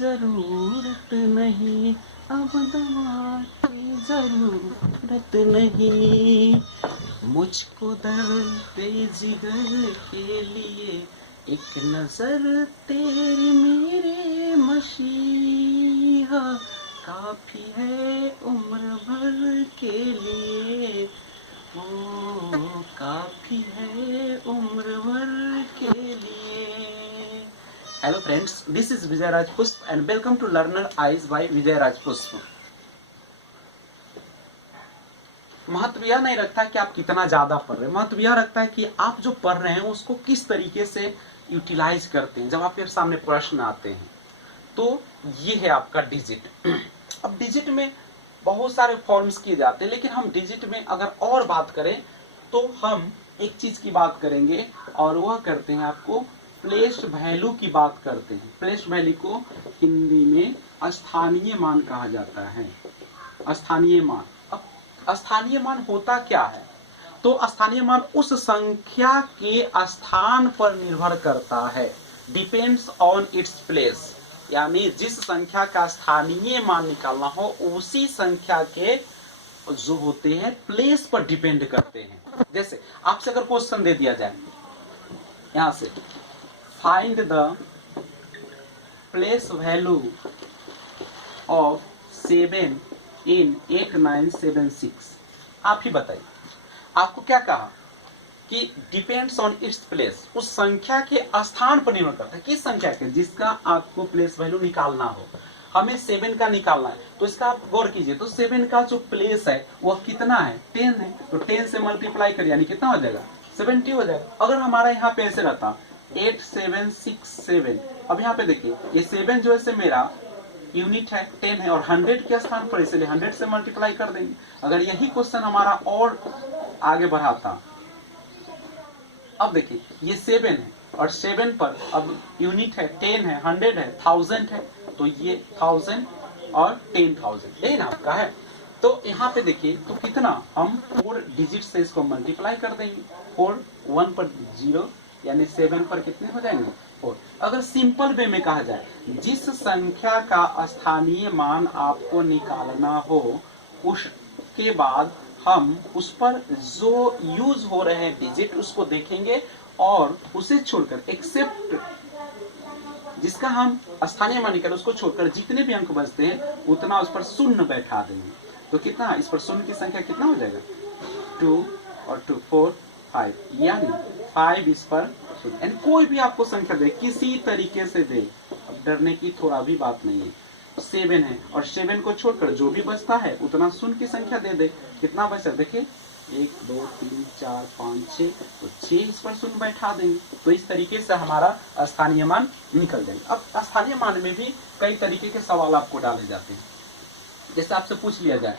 जरूरत नहीं, अब दवा की जरूरत नहीं। मुझको दर्द जिगर के लिए एक नजर तेरी मेरे मसीहा काफी है उम्र भर के लिए, ओ काफी है उम्र भर के लिए। Hello friends, this is Vijay Raj Pushp and welcome to learner eyes by Vijay Raj Pushp. महत्व यह नहीं रखता कि आप कितना ज्यादा पढ़ रहे हैं, महत्व यह रखता है कि आप जो पढ़ रहे हैं उसको किस तरीके से यूटिलाइज करते हैं। जब आपके सामने प्रश्न आते हैं तो ये है आपका डिजिट। अब डिजिट में बहुत सारे फॉर्म्स किए जाते हैं, लेकिन हम डिजिट में अगर और बात करें तो हम एक चीज की बात करेंगे और वह करते हैं आपको प्लेस वैल्यू की बात करते हैं। प्लेस वैल्यू को हिंदी में स्थानीय मान कहा जाता है। स्थानीय मान, अब स्थानीय मान होता क्या है? तो स्थानीय मान उस संख्या के स्थान पर निर्भर करता है, डिपेंड्स ऑन इट्स प्लेस। यानी जिस संख्या का स्थानीय मान निकालना हो उसी संख्या के जो होते हैं प्लेस पर डिपेंड करते हैं। जैसे आपसे अगर क्वेश्चन दे दिया जाए यहां से, find the place value of 7 in 8976। आप ही बताइए, आपको क्या कहा कि डिपेंड्स ऑन इट्स प्लेस, उस संख्या के स्थान पर निर्भर करता है। किस संख्या के? जिसका आपको प्लेस वैल्यू निकालना हो। हमें 7 का निकालना है तो इसका आप गौर कीजिए, तो 7 का जो प्लेस है वह कितना है? 10 है। तो 10 से मल्टीप्लाई करिए, यानी कितना हो जाएगा? 70 हो जाएगा। अगर हमारा यहाँ पे ऐसे रहता 8767, अब यहाँ पे देखिए ये 7 जो है मेरा यूनिट है, 10 है और 100 के स्थान पर, इसलिए 100 से मल्टीप्लाई कर देंगे। अगर यही क्वेश्चन हमारा और आगे बढ़ाता, अब देखिए ये 7 है और 7 पर अब यूनिट है 10 है, 100 है, 1000 है, तो ये 1000 और 10,000 यही ना आपका है। तो यहाँ पे देखिए तो कितना, हम 4 डिजिट से इसको मल्टीप्लाई कर देंगे। 4 1 पर 0, यानी 7 पर कितने हो जाएंगे? 4। अगर सिंपल वे में कहा जाए, जिस संख्या का स्थानीय मान आपको निकालना हो उसके बाद हम उस पर जो यूज हो रहे हैं डिजिट उसको देखेंगे और उसे छोड़कर, एक्सेप्ट जिसका हम स्थानीय मान निकाले उसको छोड़कर जितने भी अंक बचते हैं उतना उस पर शून्य बैठा देंगे। तो कितना, इस पर शून्य की संख्या कितना हो जाएगा? 2 और 2 4 5, यानी 5 इस पर शून्य। कोई भी आपको संख्या दे, किसी तरीके से दे, अब डरने की थोड़ा भी बात नहीं है। 7 है और 7 को छोड़कर जो भी बचता है उतना शून्य की संख्या दे दे। कितना बचा देखिए, 1 2 3 4 5 6, तो 6 इस पर शून्य बैठा देंगे। तो इस तरीके से हमारा स्थानीय मान निकल जाएगा। अब स्थानीय मान में भी कई तरीके के सवाल आपको डाले जाते हैं। जैसे आपसे पूछ लिया जाए,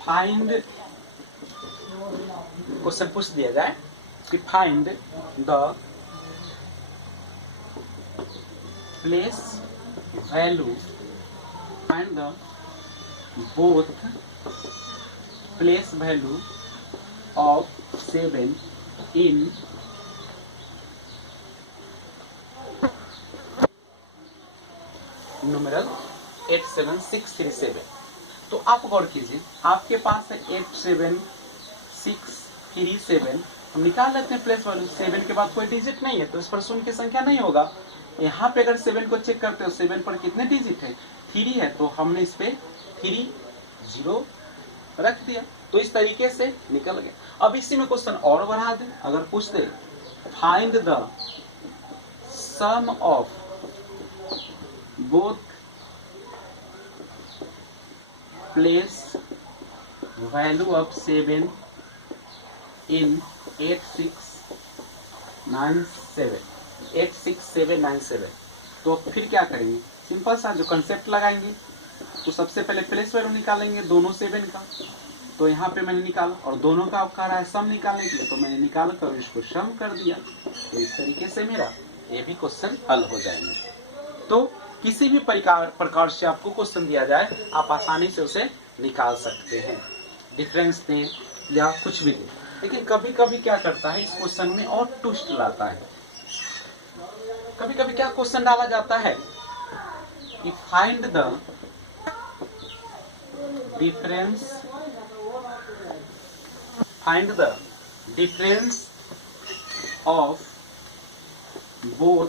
फाइंड, क्वेश्चन पूछ दिया जाए कि find the place value, find the both place value of 7 in numeral 87637। तो आप गौर कीजिए, आपके पास है 87637, हम निकाल लेते हैं प्लेस वैल्यू। 7 के बाद कोई डिजिट नहीं है तो इस पर शून्य की संख्या नहीं होगा। यहाँ पे अगर 7 को चेक करते हो, 7 पर कितने डिजिट है? 3 है, तो हमने इस पे 3 0 रख दिया। तो इस तरीके से निकल गया। अब इसी में क्वेश्चन और बढ़ा दें, अगर पूछते find the sum of both place value of 7 in 86797, तो फिर क्या करेंगे? सिंपल सा जो कंसेप्ट लगाएंगे, तो सबसे पहले प्लेस वैल्यू निकालेंगे दोनों 7 का। तो यहाँ पे मैंने निकाला और दोनों का कह रहा है सम निकालने के लिए, तो मैंने निकाल कर इसको सम कर दिया। तो इस तरीके से मेरा ये भी क्वेश्चन हल हो जाएंगे। तो किसी भी प्रकार से आपको क्वेश्चन दिया जाए आप आसानी से उसे निकाल सकते हैं, डिफरेंस दें या कुछ भी दें। लेकिन कभी कभी क्या करता है, इस क्वेश्चन में और ट्विस्ट लाता है। कभी कभी क्या क्वेश्चन डाला जाता है कि find the difference of both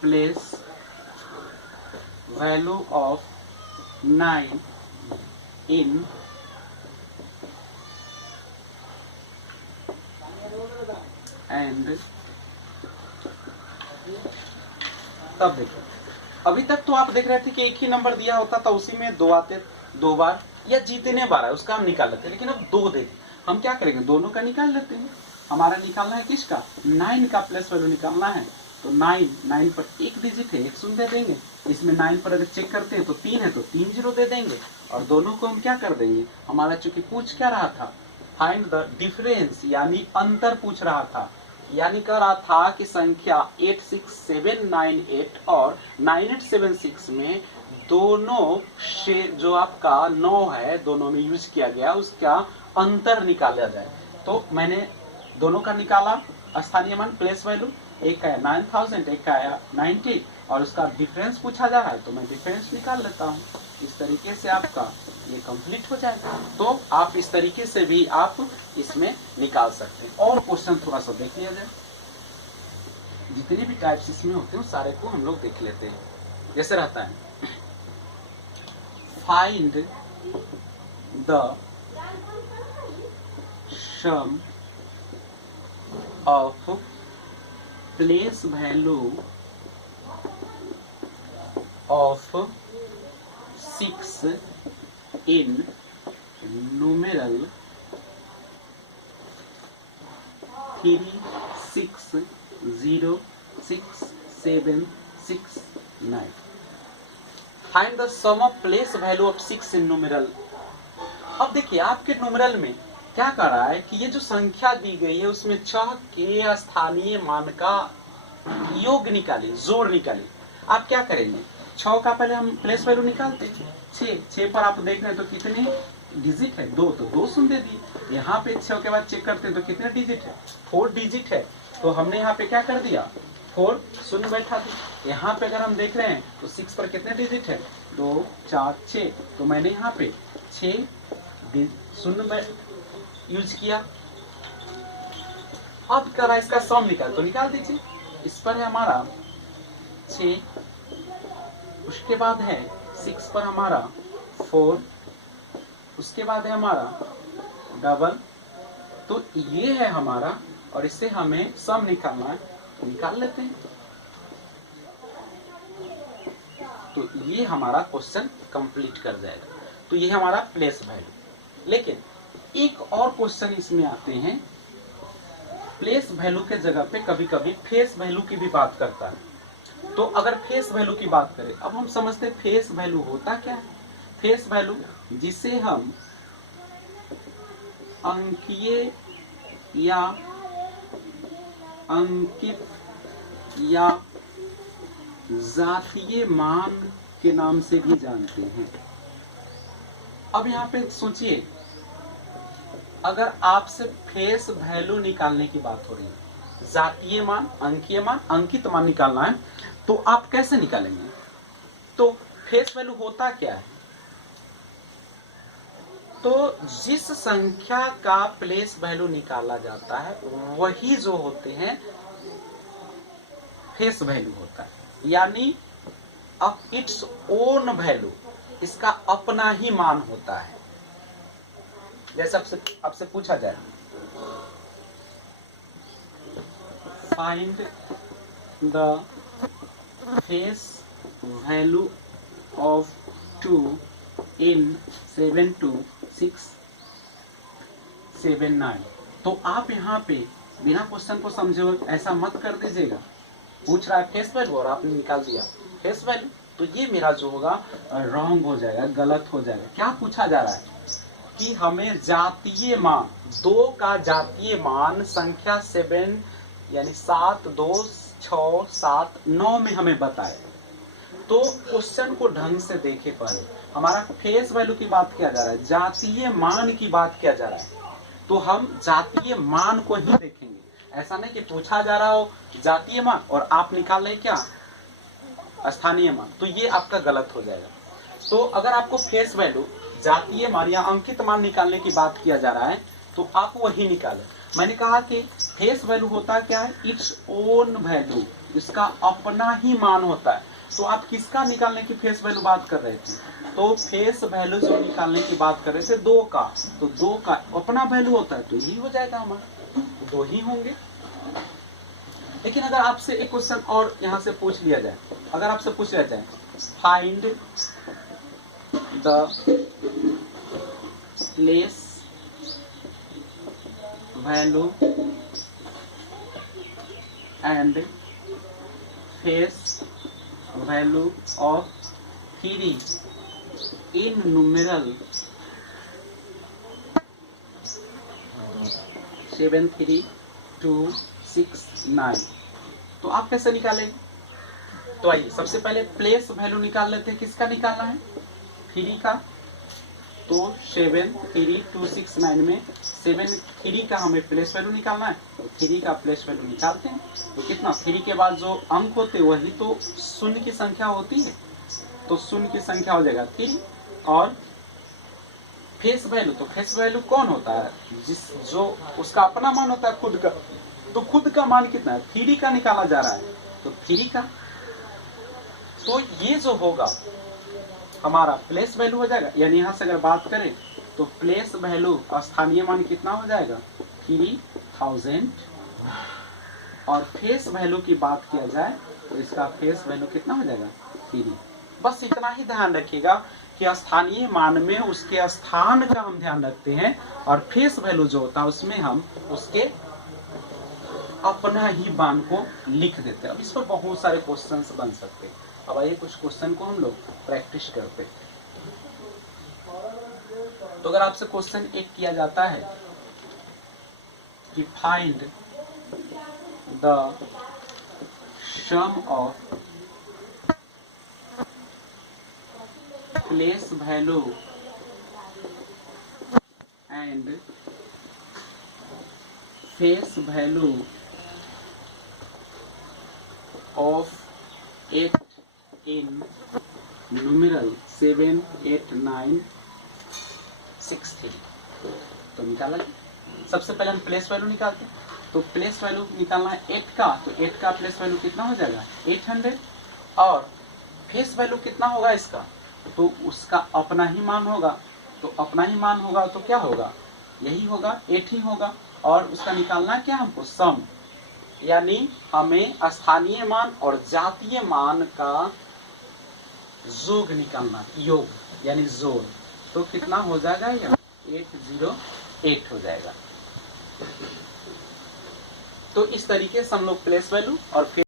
place value of 9 in and. तब देखो, अभी तक तो आप देख रहे थे कि एक ही नंबर दिया होता था, उसी में दो आते, 2 बार या जितने बार है उसका हम निकाल लेते हैं, लेकिन अब 2 दे। हम क्या करेंगे, दोनों का निकाल लेते हैं। हमारा निकालना है किसका, 9 का प्लेस वैल्यू निकालना है। तो 9 पर एक डिजिट है, 1 शून्य दे देंगे। इसमें 9 पर अगर चेक करते हैं तो 3 है, तो 3 जीरो दे देंगे। और दोनों को हम क्या कर देंगे, हमारा चूंकि पूछ क्या रहा था, फाइंड द डिफरेंस यानी अंतर पूछ रहा था, यानी कह रहा था कि संख्या 86798 और 9876 में दोनों से जो आपका 9 है, दोनों में यूज किया गया, उसका अंतर निकाला जाए। तो मैंने दोनों का निकाला स्थानीय मान प्लेस वैल्यू, एक का आया 9000, एक का आया 90, और उसका डिफरेंस पूछा जा रहा है तो मैं डिफरेंस निकाल लेता हूँ। इस तरीके से आपका ये कंप्लीट हो जाएगा। तो आप इस तरीके से भी आप इसमें निकाल सकते हैं। और क्वेश्चन थोड़ा सा देख लिया जाए, जितने भी टाइप्स इसमें होते हैं सारे को हम लोग देख लेते हैं। जैसे रहता है find the sum of place value of 6 in numeral 360679। Find the sum of place value of 6 in numeral. अब देखिए आपके न्यूमेरल में क्या कर रहा है कि ये जो संख्या दी गई है उसमें 6 के स्थानीय मान का योग निकालिए, जोड़ निकालिए। आप क्या करेंगे, 6 का पहले हम प्लेस वैल्यू निकालते हैं। 6 पर आप देख रहे हैं तो कितने डिजिट है, 2, तो 2 शून्य दे दिए। यहाँ पे 6 के बाद चेक करते हैं तो कितने डिजिट है, 4 डिजिट है। तो हमने यहाँ पे क्या कर दिया, 4 शून्य बैठा दिया। यहाँ पे अगर हम देख रहे हैं तो 6 पर कितने डिजिट है, 2, 4, 6, तो मैंने यहाँ पे 6 शून्य में यूज किया। अब करा इसका सम निकाल, तो निकाल दीजिए। इस पर है हमारा 6, उसके बाद है 6 पर हमारा 4, उसके बाद है हमारा डबल, तो ये है हमारा, और इससे हमें सम निकालना है, निकाल लेते हैं। तो ये हमारा क्वेश्चन कंप्लीट कर जाएगा। तो ये हमारा प्लेस वैल्यू। लेकिन एक और क्वेश्चन इसमें आते हैं, प्लेस वैल्यू के जगह पे कभी कभी फेस वैल्यू की भी बात करता है। तो अगर फेस वैल्यू की बात करें, अब हम समझते हैं फेस वैल्यू होता क्या है। फेस वैल्यू जिसे हम अंकीय या अंकित या जातीय मान के नाम से भी जानते हैं। अब यहाँ पे सोचिए, अगर आपसे फेस वैल्यू निकालने की बात हो रही है, जातीय मान, अंकीय मान, अंकित मान निकालना है, तो आप कैसे निकालेंगे। तो फेस वैल्यू होता क्या है, तो जिस संख्या का प्लेस वैल्यू निकाला जाता है वही जो होते हैं फेस वैल्यू होता है, यानी इट्स ओन वैल्यू, इसका अपना ही मान होता है। जैसे आपसे पूछा जाए, find the face value of 2 in 72679। तो आप यहाँ पे बिना क्वेश्चन को समझे ऐसा मत कर दीजिएगा। पूछ रहा है फेस वैल्यू और आपने निकाल दिया फेस वैल्यू, तो ये मेरा जो होगा रॉन्ग हो जाएगा, गलत हो जाएगा। क्या पूछा जा रहा है कि हमें जातीय मान, 2 का जातीय मान संख्या 7 यानी 7, 2, 6, 7, 9 में हमें बताए। तो क्वेश्चन को ढंग से देखे पहले, हमारा फेस वैल्यू की बात किया जा रहा है, जातीय मान की बात किया जा रहा है। तो हम जातीय मान को ही देखेंगे। ऐसा नहीं कि पूछा जा रहा हो जातीय मान और आप निकाल रहे क्या स्थानीय मान, तो ये आपका गलत हो जाएगा। तो अगर आपको फेस वैल्यू जातीय मान या अंकित मान निकालने की बात किया जा रहा है तो आप वही निकालें। मैंने कहा कि फेस वैल्यू होता क्या है, इट्स ओन वैल्यू, इसका अपना ही मान होता है। तो आप किसका निकालने की फेस वैल्यू बात कर रहे थे, तो फेस वैल्यू जो निकालने की बात कर रहे थे 2 का, तो 2 का अपना वैल्यू होता है तो यही हो जाएगा हमारा, 2 ही होंगे। लेकिन अगर आपसे एक क्वेश्चन और यहां से पूछ लिया जाए, अगर आपसे पूछ लिया जाए find the place value and face value of 3 in numeral 73269, तो आप कैसे निकालेंगे? तो आइए सबसे पहले प्लेस वैल्यू निकाल लेते हैं। किसका निकालना है? 3 का। तो 73269 में 3 का हमें प्लेस वैल्यू निकालना है, तो 3 का प्लेस वैल्यू निकालते हैं। तो कितना, 3 के बाद जो अंक होते हैं वही तो शून्य की संख्या होती है, तो शून्य की संख्या हो जाएगा 3। और फेस वैल्यू, तो फेस वैल्यू कौन होता है, जो उसका अपना मान होता है खुद का, तो खुद का मान कितना है, 3 का निकाला जा रहा है, तो 3 का। तो ये जो होगा हमारा प्लेस वैल्यू हो जाएगा। यानी यहां से अगर बात करें तो प्लेस वैल्यू स्थानीय मान कितना हो जाएगा 3000, और फेस वैल्यू की बात किया जाए तो इसका फेस वैल्यू कितना हो जाएगा 3। बस इतना ही ध्यान रखिएगा कि स्थानीय मान में उसके स्थान का हम ध्यान रखते हैं, और फेस वैल्यू जो होता है उसमें हम उसके अपना ही मान को लिख देते हैं। अब इस पर बहुत सारे क्वेश्चंस बन सकते हैं। अब आइए कुछ क्वेश्चन को हम लोग प्रैक्टिस करते हैं। तो अगर आपसे क्वेश्चन एक किया जाता है कि find the sum of place value and face value of 8 in numeral 78963, तो निकाला। सबसे पहले हम प्लेस वैल्यू निकालते हैं। तो प्लेस वैल्यू निकालना है 8 का, तो 8 का प्लेस वैल्यू कितना हो जाएगा 800, और फेस वैल्यू कितना होगा इसका, तो उसका अपना ही मान होगा, तो अपना ही मान होगा तो क्या होगा, यही होगा 8 ही होगा। और उसका निकालना है क्या हमको, सम, यानी हमें स्थानीय मान और जातीय मान का योग निकालना, योग यानी जोड़, तो कितना हो जाएगा, या 808 हो जाएगा। तो इस तरीके से हम लोग प्लेस वैल्यू और